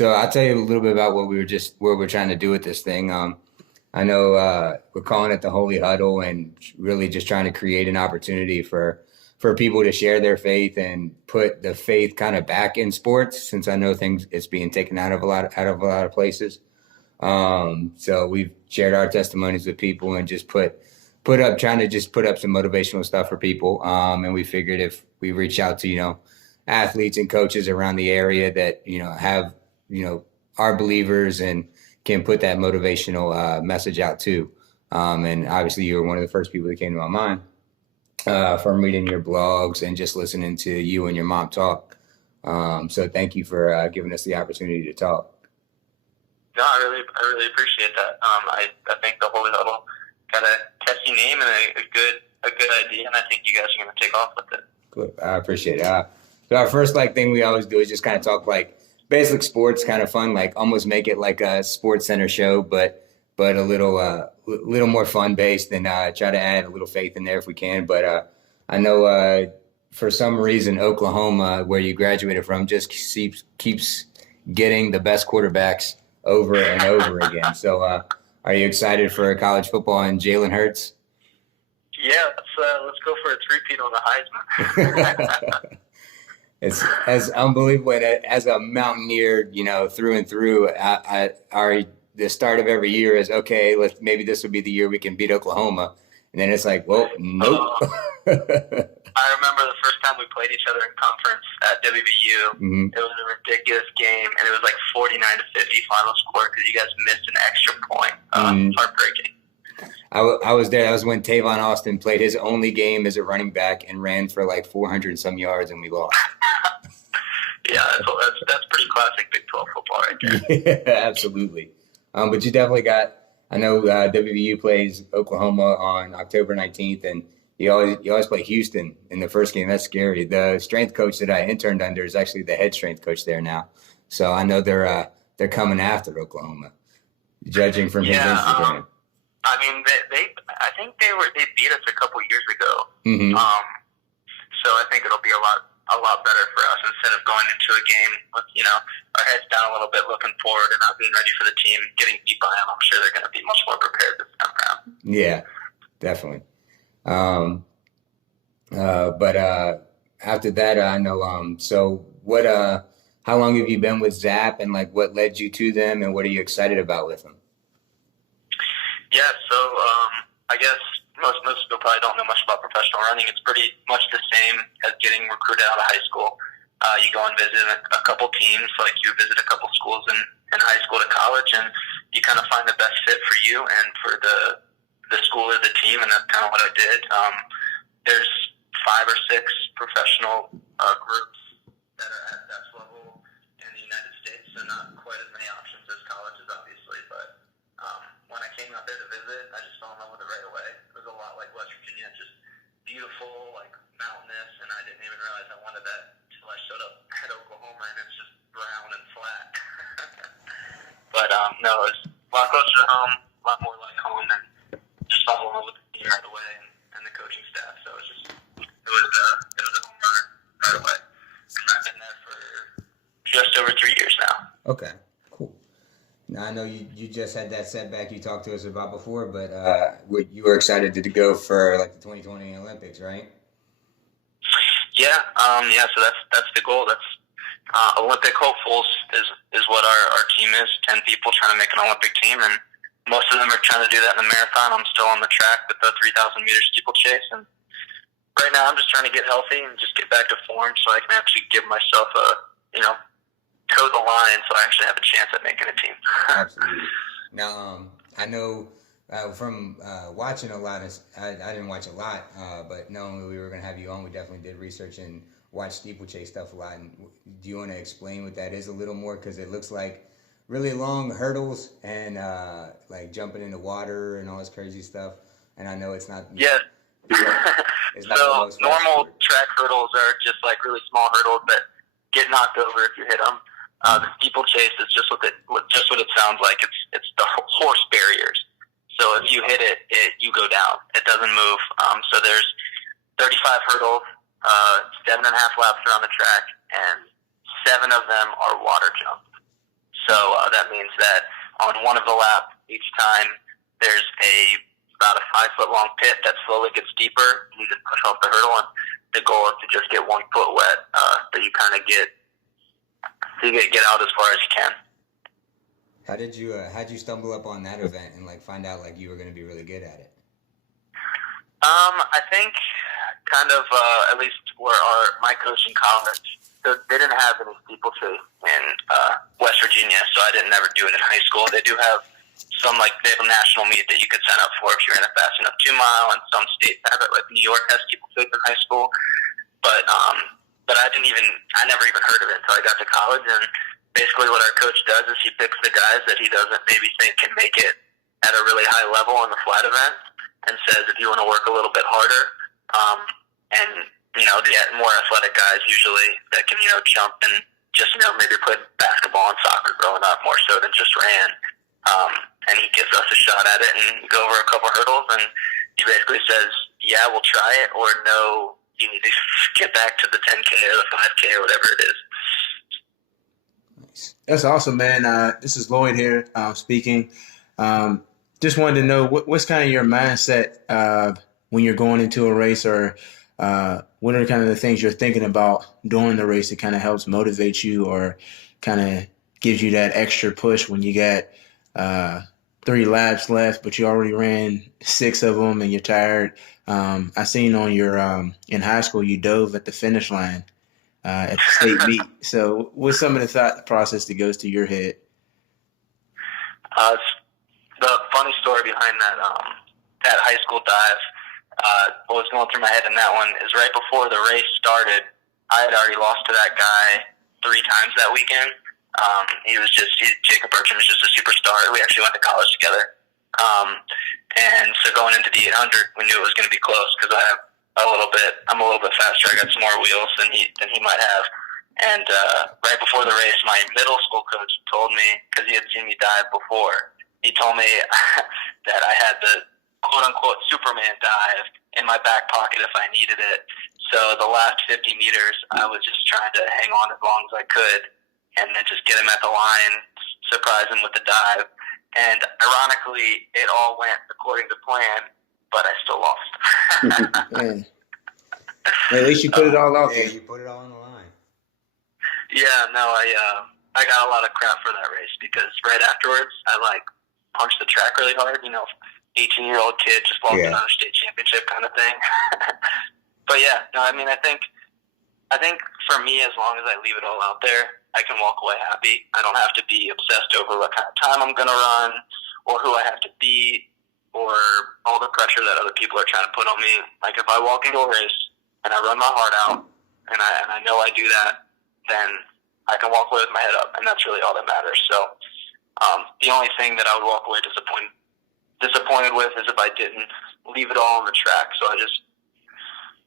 So I'll tell you a little bit about what we're trying to do with this thing. I know we're calling it the Holy Huddle, and really just trying to create an opportunity for people to share their faith and put the faith kind of back in sports, since I know it's being taken out of a lot of places. So we've shared our testimonies with people and just trying to just put up some motivational stuff for people. And we figured if we reach out to, athletes and coaches around the area that, have, are believers and can put that motivational message out too. And obviously you were one of the first people that came to my mind from reading your blogs and just listening to you and your mom talk. So thank you for giving us the opportunity to talk. No, I really appreciate that. I think the Holy Huddle got a catchy name and a good idea, and I think you guys are going to take off with it. Good. I appreciate it. So our first thing we always do is just kind of talk basic sports, kind of fun, almost make it like a Sports Center show, but a little more fun based, and try to add a little faith in there if we can. But I know for some reason Oklahoma, where you graduated from, just keeps getting the best quarterbacks over and over again. So are you excited for college football and Jalen Hurts? Yeah, let's go for a three-peat on the Heisman. It's as unbelievable as a Mountaineer, through and through. The start of every year is okay. Maybe this will be the year we can beat Oklahoma, and then it's like, well, nope. I remember the first time we played each other in conference at WVU. Mm-hmm. It was a ridiculous game, and it was 49-50 final score because you guys missed an extra point. Heartbreaking. I was there. That was when Tavon Austin played his only game as a running back and ran for 400 and some yards, and we lost. Yeah, that's pretty classic Big 12 football right there. Yeah, absolutely. But you definitely I know WVU plays Oklahoma on October 19th, and you always play Houston in the first game. That's scary. The strength coach that I interned under is actually the head strength coach there now. So I know they're coming after Oklahoma, judging from his Instagram. I mean, I think they beat us a couple years ago. Mm-hmm. So I think it'll be a lot better for us instead of going into a game with, our heads down a little bit, looking forward and not being ready for the team, getting beat by them. I'm sure they're going to be much more prepared this time around. Yeah, definitely. But after that, I know. So what? How long have you been with Zap, and what led you to them, and what are you excited about with them? Yeah, so I guess most people probably don't know much about professional running. It's pretty much the same as getting recruited out of high school. You go and visit a couple teams, you visit a couple schools in high school to college, and you kind of find the best fit for you and for the school or the team, and that's kind of what I did. There's 5 or 6 professional groups that are at that level in the United States, so not quite as many options as colleges, obviously, but when I came out there to visit, I just fell in love with it right away. It was a lot like West Virginia, just beautiful, mountainous, and I didn't even realize I wanted that until I showed up at Oklahoma, and it's just brown and flat. But no, it was a lot closer to home, a lot more like home, and just fell in love with the team right away and the coaching staff. So it was a home run right away. I've been there for just over 3 years now. Okay. Now, I know you just had that setback you talked to us about before, but you were excited to go for the 2020 Olympics, right? Yeah, so that's the goal. That's Olympic hopefuls is what our team is. 10 people trying to make an Olympic team, and most of them are trying to do that in the marathon. I'm still on the track with the 3,000 meter steeplechase, and right now I'm just trying to get healthy and just get back to form so I can actually give myself toe the line so I actually have a chance at making a team. Absolutely. Now, I know from watching a lot I didn't watch a lot, but knowing we were going to have you on, we definitely did research and watched steeplechase stuff a lot. And do you want to explain what that is a little more? Because it looks like really long hurdles and jumping into water and all this crazy stuff. And I know it's not. Yeah. It's not so normal track hurdles are just really small hurdles that get knocked over if you hit them. The steeplechase is just what it sounds like. It's the horse barriers. So if you hit it, you go down. It doesn't move. So there's 35 hurdles, 7.5 laps around the track, and 7 of them are water jumps. So that means that on one of the laps each time, there's about a 5-foot-long pit that slowly gets deeper. You just push off the hurdle, and the goal is to just get 1 foot wet, that you kind of get out as far as you can. How'd you stumble up on that event and like find out like you were going to be really good at it? I think kind of at least where my coach in college, so they didn't have any steeplechase in West Virginia, so I didn't ever do it in high school. They do have they have a national meet that you could sign up for if you're in a fast enough 2 mile, and some states have it, like New York has steeplechase in high school. But I never even heard of it until I got to college. And basically what our coach does is he picks the guys that he doesn't maybe think can make it at a really high level in the flat event, and says if you want to work a little bit harder, and the more athletic guys usually that can jump and just maybe played basketball and soccer growing up more so than just ran, and he gives us a shot at it and go over a couple hurdles, and he basically says, yeah, we'll try it, or no, you need to get back to the 10K or the 5K or whatever it is. Nice. That's awesome, man. This is Lloyd here speaking. Just wanted to know what's kind of your mindset when you're going into a race, or what are kind of the things you're thinking about during the race that kind of helps motivate you or kind of gives you that extra push when you got 3 laps left, but you already ran 6 of them and you're tired. I seen on your in high school you dove at the finish line at the state meet. So what's some of the thought process that goes to your head? The funny story behind that high school dive, what was going through my head in that one is right before the race started, I had already lost to that guy 3 times that weekend. Jacob Bertram was just a superstar. We actually went to college together. And so going into the 800, we knew it was going to be close because I'm a little bit faster. I got some more wheels than he might have. And right before the race, my middle school coach told me, because he had seen me dive before, he told me that I had the quote-unquote Superman dive in my back pocket if I needed it. So the last 50 meters, I was just trying to hang on as long as I could and then just get him at the line, surprise him with the dive. And ironically, it all went according to plan, but I still lost. At least you put it all out there. Yeah, you put it all on the line. Yeah, no, I got a lot of crap for that race because right afterwards, I punched the track really hard. 18-year-old kid just lost another state championship kind of thing. But yeah, no, I think for me, as long as I leave it all out there, I can walk away happy. I don't have to be obsessed over what kind of time I'm going to run or who I have to beat or all the pressure that other people are trying to put on me. Like if I walk into a race and I run my heart out and I know I do that, then I can walk away with my head up, and that's really all that matters. So the only thing that I would walk away disappointed with is if I didn't leave it all on the track. So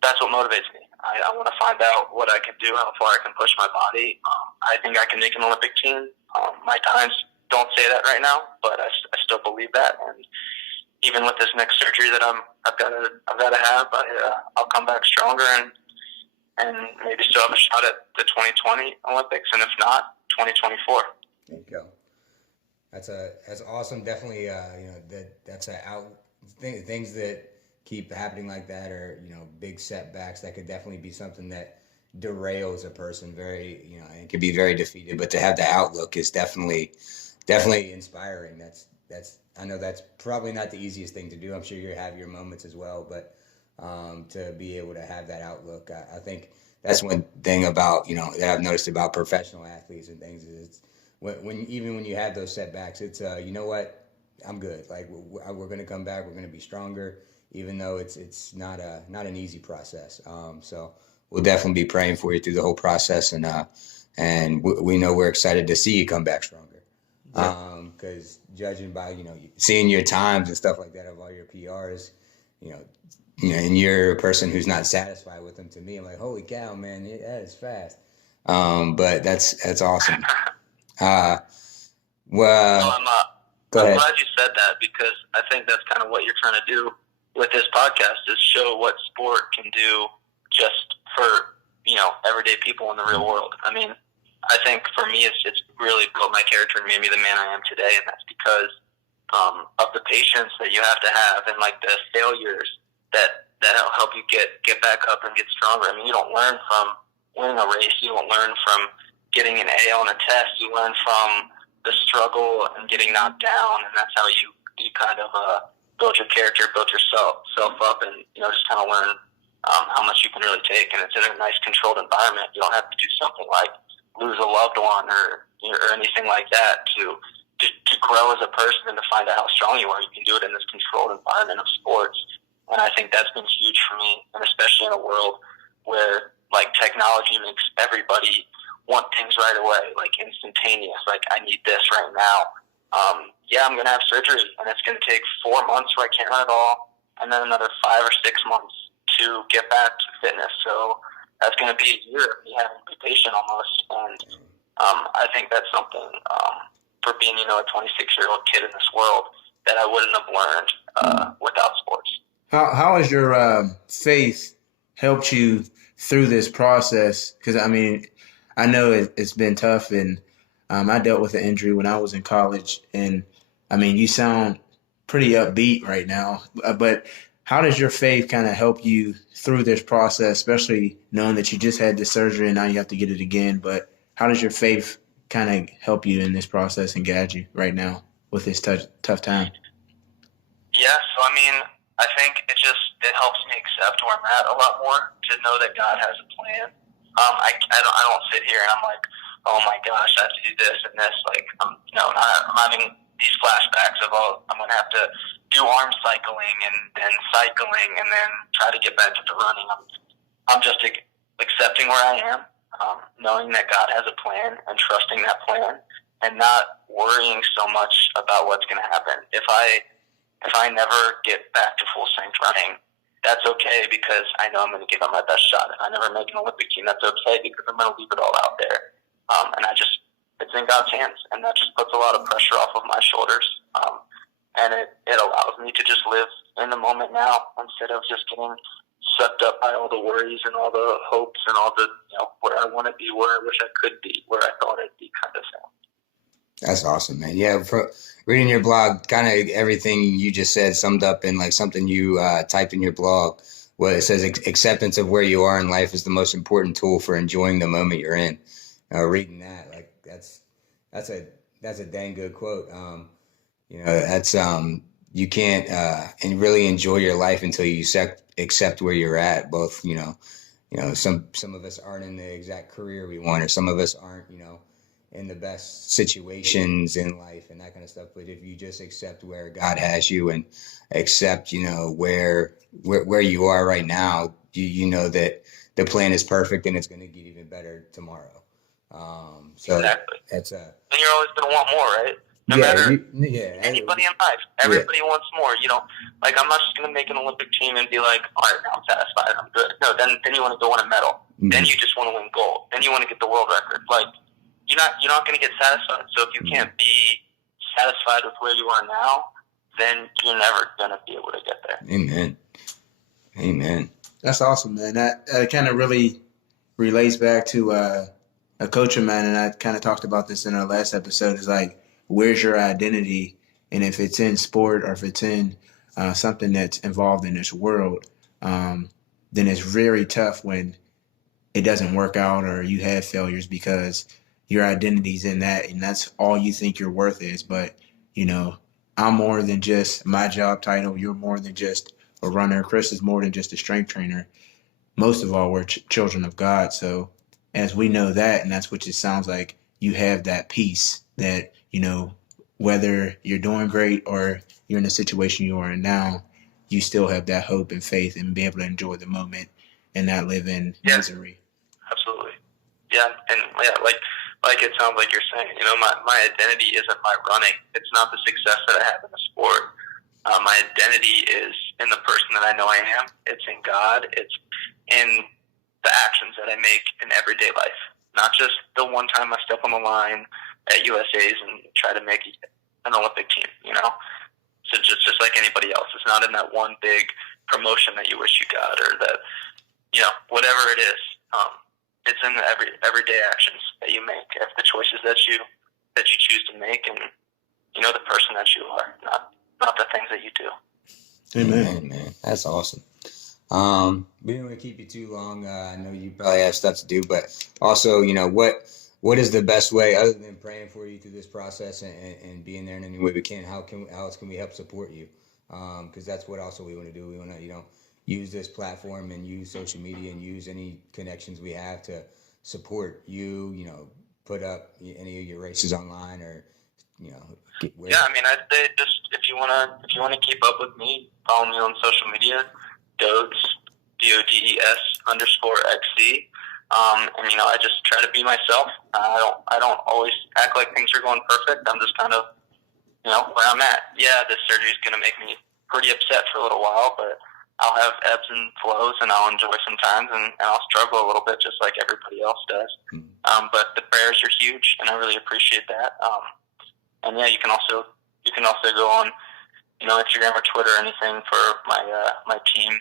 that's what motivates me. I want to find out what I can do, how far I can push my body. I think I can make an Olympic team. My times don't say that right now, but I still believe that. And even with this next surgery that I've got to have, I'll come back stronger and maybe still have a shot at the 2020 Olympics, and if not, 2024. There you go. That's awesome. Definitely, things that keep happening like that, or big setbacks that could definitely be something that derails a person very, and can be very defeated. But to have the outlook is definitely inspiring. I know that's probably not the easiest thing to do. I'm sure you have your moments as well, but to be able to have that outlook, I think that's one thing about that I've noticed about professional athletes and things is when you have those setbacks, it's you know what, I'm good. Like we're going to come back. We're going to be stronger, even though it's not an easy process. So we'll definitely be praying for you through the whole process, and we know we're excited to see you come back stronger. Because judging by seeing your times and stuff like that of all your PRs, and you're a person who's not satisfied with them. To me, I'm like, holy cow, man, that is fast. But that's awesome. Well, go ahead. I'm glad you said that, because I think that's kind of what you're trying to do with this podcast, is show what sport can do just for everyday people in the real world. I mean, I think for me, it's really built my character and made me the man I am today, and that's because of the patience that you have to have, and like the failures that'll help you get back up and get stronger. I mean, you don't learn from winning a race. You don't learn from getting an A on a test. You learn from the struggle and getting knocked down, and that's how you kind of build your character, build yourself up, and just kind of learn how much you can really take. And it's in a nice, controlled environment. You don't have to do something like lose a loved one or anything like that to grow as a person and to find out how strong you are. You can do it in this controlled environment of sports. And I think that's been huge for me, and especially in a world where like technology makes everybody want things right away, like instantaneous. Like, I need this right now. I'm going to have surgery, and it's going to take 4 months where I can't run at all, and then another 5 or 6 months to get back to fitness. So that's going to be a year of me having to be patient almost. And I think that's something for being, a 26-year-old kid in this world that I wouldn't have learned without sports. How has your faith helped you through this process? Because, I mean, I know it's been tough, and I dealt with an injury when I was in college. And, I mean, you sound pretty upbeat right now. But how does your faith kind of help you through this process, especially knowing that you just had this surgery and now you have to get it again? But how does your faith kind of help you in this process and guide you right now with this tough time? Yeah, so, I mean, I think it helps me accept where I'm at a lot more, to know that God has a plan. I don't sit here and I'm like, oh my gosh, I have to do this and this. Like, I'm having these flashbacks of, I'm going to have to do arm cycling and then cycling and then try to get back to the running. I'm just accepting where I am, knowing that God has a plan and trusting that plan, and not worrying so much about what's going to happen. If I never get back to full strength running, that's okay, because I know I'm going to give it my best shot. If I never make an Olympic team, that's okay, because I'm going to leave it all out there. And it's in God's hands, and that just puts a lot of pressure off of my shoulders. And it allows me to just live in the moment now, instead of just getting sucked up by all the worries and all the hopes and all the, where I want to be, where I wish I could be, where I thought I'd be, kind of thing. That's awesome, man. Yeah, for reading your blog, kind of everything you just said summed up in like something you typed in your blog, where it says acceptance of where you are in life is the most important tool for enjoying the moment you're in. Reading that, like that's a dang good quote. That's you can't and really enjoy your life until you accept where you're at. Both, some of us aren't in the exact career we want, or some of us aren't, in the best situations in life and that kind of stuff. But if you just accept where God has you and accept, where you are right now, you know that the plan is perfect and it's going to get even better tomorrow. So exactly. That's and you're always going to want more, right? No matter anybody in life, everybody wants more. You don't, like, I'm not just going to make an Olympic team and be like, all right, now I'm satisfied, I'm good. No, then you want to go win a medal. Mm-hmm. Then you just want to win gold. Then you want to get the world record. Like, you're not going to get satisfied. So if you can't be satisfied with where you are now, then you're never going to be able to get there. Amen. That's awesome, man. That kind of really relates back to a coach of mine, and I kind of talked about this in our last episode, is like, where's your identity? And if it's in sport or if it's in something that's involved in this world, then it's very tough when it doesn't work out or you have failures, because your identity's in that, and that's all you think your worth is. But, I'm more than just my job title. You're more than just a runner. Chris is more than just a strength trainer. Most of all, we're children of God. So as we know that, and that's what it sounds like, you have that peace that, whether you're doing great or you're in the situation you are in now, you still have that hope and faith and be able to enjoy the moment and not live in misery. Absolutely. Yeah. And like it sounds like you're saying, my identity isn't my running. It's not the success that I have in the sport. My identity is in the person that I know I am. It's in God. It's in the actions that I make in everyday life, not just the one time I step on the line at USA's and try to make an Olympic team, So just like anybody else. It's not in that one big promotion that you wish you got, or that, whatever it is. it's in the everyday actions that you make, if the choices that you choose to make, and the person that you are, not the things that you do. Amen, man. That's awesome. We didn't want to keep you too long. I know you probably have stuff to do, but also, what is the best way, other than praying for you through this process and being there in any way we can? How else can we help support you? Because that's what also we want to do. We want to, use this platform and use social media and use any connections we have to support you. Put up any of your races online, or Yeah, I mean, I'd say just if you wanna keep up with me, follow me on social media, Dodes, DODES_XC. I just try to be myself. I don't always act like things are going perfect. I'm just kind of, where I'm at. Yeah, this surgery is going to make me pretty upset for a little while, but I'll have ebbs and flows, and I'll enjoy some times, and I'll struggle a little bit just like everybody else does. But the prayers are huge, and I really appreciate that. And yeah, you can also go on, Instagram or Twitter or anything for my team,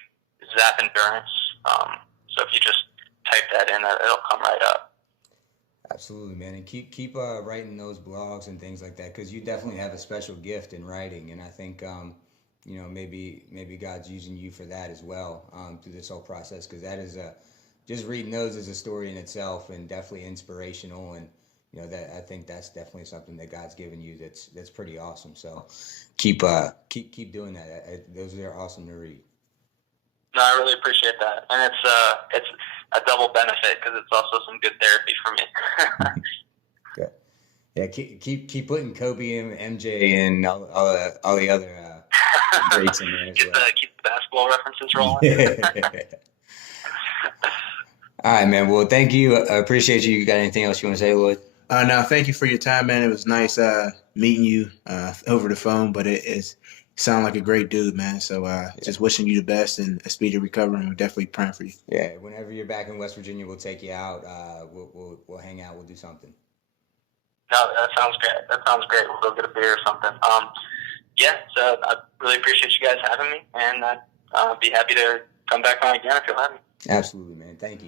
Zap Endurance. So if you just type that in, it'll come right up. Absolutely, man, and keep writing those blogs and things like that, because you definitely have a special gift in writing, and I think maybe God's using you for that as well through this whole process, because that is just reading those is a story in itself, and definitely inspirational, and that I think that's definitely something that God's given you that's pretty awesome. So keep doing that. Those are awesome to read. No, I really appreciate that, and it's a double benefit because it's also some good therapy for me. Good. Yeah, keep putting Kobe and MJ and all the other greats in there as well. Keep the basketball references rolling. All right, man. Well, thank you. I appreciate you. You got anything else you want to say, Lloyd? No, thank you for your time, man. It was nice meeting you over the phone, but you sound like a great dude, man. So just wishing you the best and a speedy recovery, and we're definitely praying for you. Yeah, whenever you're back in West Virginia, we'll take you out. We'll hang out. We'll do something. No, that sounds great. We'll go get a beer or something. So I really appreciate you guys having me, and I'd be happy to come back on again if you'll have me. Absolutely, man. Thank you.